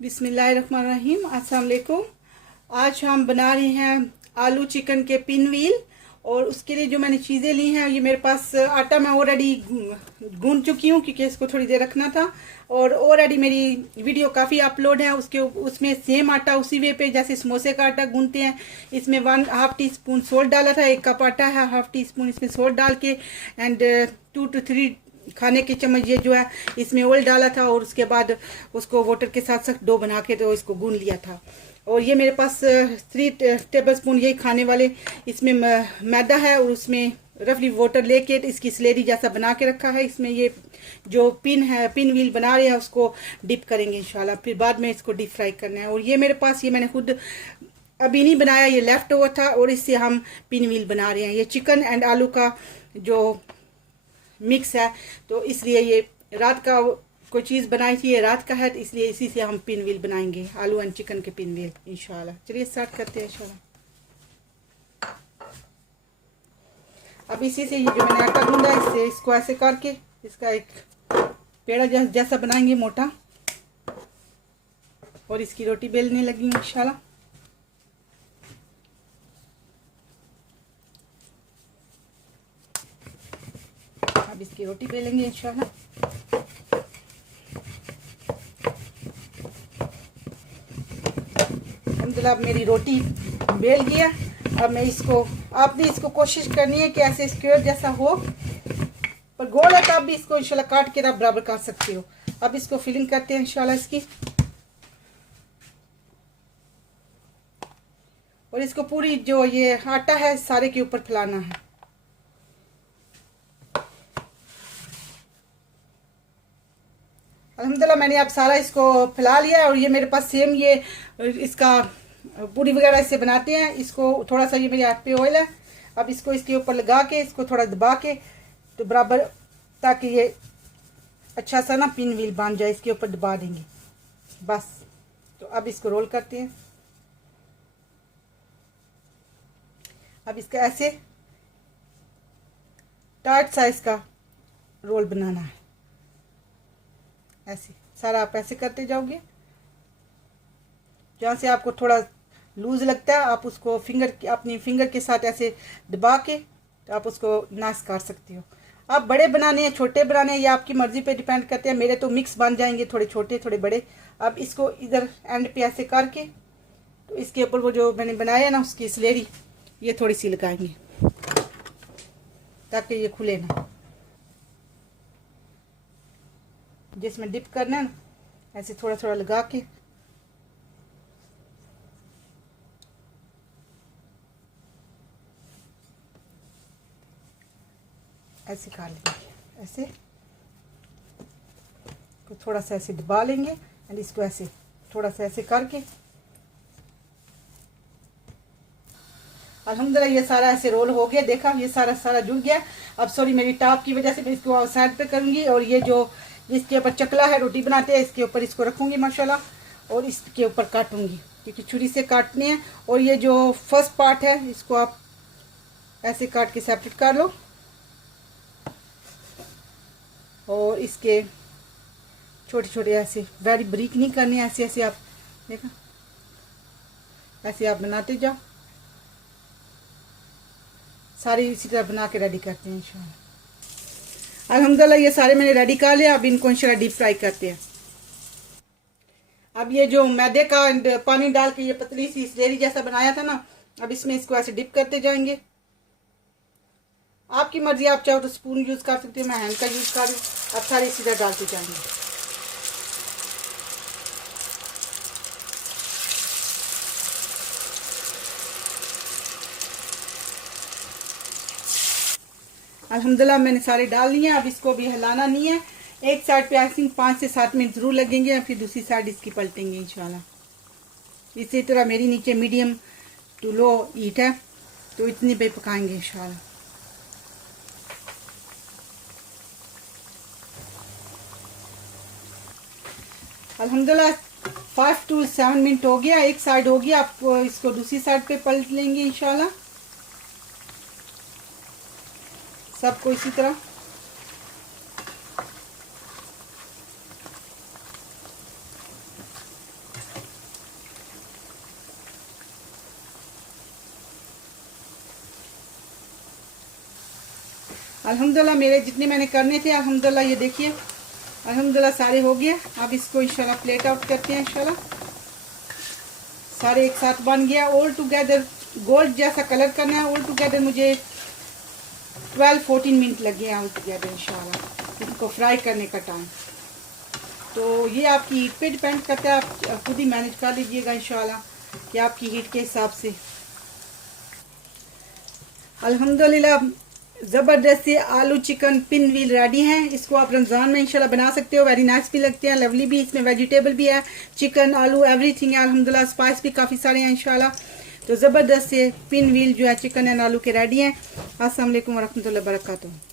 बिस्मिल्लाहिर्रहमानिर्रहीम। अस्सलाम वालेकुम। आज हम बना रहे हैं आलू चिकन के पिन व्हील। और उसके लिए जो मैंने चीज़ें ली हैं, ये मेरे पास आटा मैं ऑलरेडी गूंद चुकी हूँ क्योंकि इसको थोड़ी देर रखना था। और ऑलरेडी मेरी वीडियो काफ़ी अपलोड है, उसमें सेम आटा उसी वे पे जैसे समोसे का आटा गूंदते हैं। इसमें 1/2 टीस्पून सोल्ट डाला था, 1 कप आटा है, 1/2 टीस्पून इसमें सोल्ट डाल के एंड 2 to 3 खाने के चम्मच ये जो है इसमें ऑयल डाला था। और उसके बाद उसको वाटर के साथ साथ डो बना के तो इसको गूंद लिया था। और ये मेरे पास 3 टेबलस्पून यही खाने वाले इसमें मैदा है, और उसमें रफली वाटर लेके इसकी स्लेरी जैसा बना के रखा है। इसमें ये जो पिन है, पिन व्हील बना रहे हैं, उसको डिप करेंगे इंशाल्लाह। फिर बाद में इसको डीप फ्राई करना है। और ये मेरे पास ये मैंने खुद अभी नहीं बनाया, ये लेफ्ट ओवर था और इससे हम पिन व्हील बना रहे हैं। ये चिकन एंड आलू का जो मिक्स है, तो इसलिए ये रात का कोई चीज़ बनाई थी, ये रात का है, तो इसलिए इसी से हम पिन व्हील बनाएंगे, आलू एंड चिकन के पिन व्हील इंशाल्लाह। चलिए स्टार्ट करते हैं इंशाल्लाह। अब इसी से ये जो मैंने आटा गूंदा इससे इसको ऐसे करके इसका एक पेड़ा जैसा बनाएंगे मोटा, और इसकी रोटी बेलने लगी इंशाल्लाह। अब इसकी रोटी बेलेंगे इंशाल्लाह। अल्हम्दुलिल्लाह अब मेरी रोटी बेल गया। अब मैं इसको, आपने इसको कोशिश करनी है कि ऐसे स्क्वायर जैसा हो, पर गोल है तो आप भी इसको इंशाल्लाह काट के आप बराबर कर सकते हो। अब इसको फिलिंग करते हैं इंशाल्लाह इसकी, और इसको पूरी जो ये आटा है सारे के ऊपर फैलाना है। अल्हम्दुलिल्लाह मैंने अब सारा इसको फैला लिया है। और ये मेरे पास सेम ये इसका पूरी वगैरह इससे बनाते हैं। इसको थोड़ा सा ये मेरे हाथ पे ऑयल है, अब इसको इसके ऊपर लगा के इसको थोड़ा दबा के तो बराबर, ताकि ये अच्छा सा ना पिन व्हील बन जाए, इसके ऊपर दबा देंगे बस। तो अब इसको रोल करते हैं। अब इसका ऐसे टाइट साइज का रोल बनाना है। ऐसे सारा आप ऐसे करते जाओगे, जहाँ से आपको थोड़ा लूज लगता है आप उसको अपनी फिंगर के साथ ऐसे दबा के तो आप उसको नाश कर सकते हो। आप बड़े बनाने हैं छोटे बनाने हैं, ये आपकी मर्जी पे डिपेंड करते हैं। मेरे तो मिक्स बन जाएंगे, थोड़े छोटे थोड़े बड़े। अब इसको इधर एंड पे ऐसे करके तो इसके ऊपर वो जो मैंने बनाया ना उसकी स्लेरी ये थोड़ी सी लगाएंगे ताकि ये खुले ना। जिसमें डिप करना है ना ऐसे थोड़ा थोड़ा लगा के ऐसे कर लेंगे। ऐसे को थोड़ा सा ऐसे दबा लेंगे एंड इसको ऐसे थोड़ा सा ऐसे करके अल्हम्दुलिल्लाह ये सारा ऐसे रोल हो गया। देखा ये सारा जुड़ गया। अब सॉरी मेरी टाप की वजह से मैं इसको साइड पे करूँगी, और ये जो जिसके ऊपर चकला है रोटी बनाते हैं इसके ऊपर इसको रखूँगी माशाल्लाह, और इसके ऊपर काटूँगी क्योंकि छुरी से काटने हैं। और ये जो फर्स्ट पार्ट है इसको आप ऐसे काट के सेपरेट कर लो, और इसके छोटे छोटे ऐसे वेरी बारीक नहीं करने, ऐसे ऐसे आप देखा ऐसे आप बनाते जाओ। सारे इसी तरह बना के रेडी करते हैं इंशाल्लाह। अल्हम्दुलिल्लाह ये सारे मैंने रेडी कर लिया। अब इनको इंशाल्लाह डीप फ्राई करते हैं। अब ये जो मैदे का पानी डाल के ये पतली सी स्लेरी जैसा बनाया था ना, अब इसमें इसको ऐसे डिप करते जाएंगे। आपकी मर्जी, आप चाहो तो स्पून यूज़ कर सकते हो, मैं हैंड का यूज़ कर रही हूँ। अब सारे इसी तरह डालते जाएंगे। अल्हम्दुलिल्लाह मैंने सारे डाल लिए। अब इसको भी हिलाना नहीं है। एक साइड पे आई थिंक 5 से 7 मिनट ज़रूर लगेंगे, फिर दूसरी साइड इसकी पलटेंगे इंशाल्लाह। इसी तरह मेरी नीचे मीडियम टू लो हीट है, तो इतनी पे पकाएंगे इंशाल्लाह। अल्हम्दुलिल्लाह 5 to 7 मिनट हो गया। एक साइड हो गया, आप इसको दूसरी साइड पे पलट लेंगे इंशाल्लाह। सबको इसी तरह अल्हम्दुलिल्लाह मेरे जितने मैंने करने थे अल्हम्दुलिल्लाह ये देखिए अल्हम्दुलिल्लाह सारे हो गए। अब इसको इंशाल्लाह प्लेट आउट करते हैं। इंशाल्लाह सारे एक साथ बन गया। ऑल टुगेदर गोल्ड जैसा कलर करना है। ऑल टुगेदर मुझे 12-14 मिनट लगे हैं ऑल टुगेदर इंशाल्लाह इसको फ्राई करने का टाइम। तो ये आपकी हीट पे डिपेंड करता है, आप खुद ही मैनेज कर लीजिएगा इंशाल्लाह कि आपकी हीट के हिसाब से। अल्हम्दुलिल्लाह ज़बरदस्त से आलू चिकन पिन व्हील रेडी हैं। इसको आप रमज़ान में इंशाल्लाह बना सकते हो। वेरी नाइस भी लगते हैं, लवली भी। इसमें वेजिटेबल भी है, चिकन आलू एवरीथिंग है अल्हम्दुलिल्लाह। स्पाइस भी काफ़ी सारे हैं इंशाल्लाह। तो ज़बरदस्त से पिन व्हील जो है चिकन एंड आलू के रेडी हैं। अस्सलाम वालेकुम व रहमतुल्लाहि व बरकातुहू।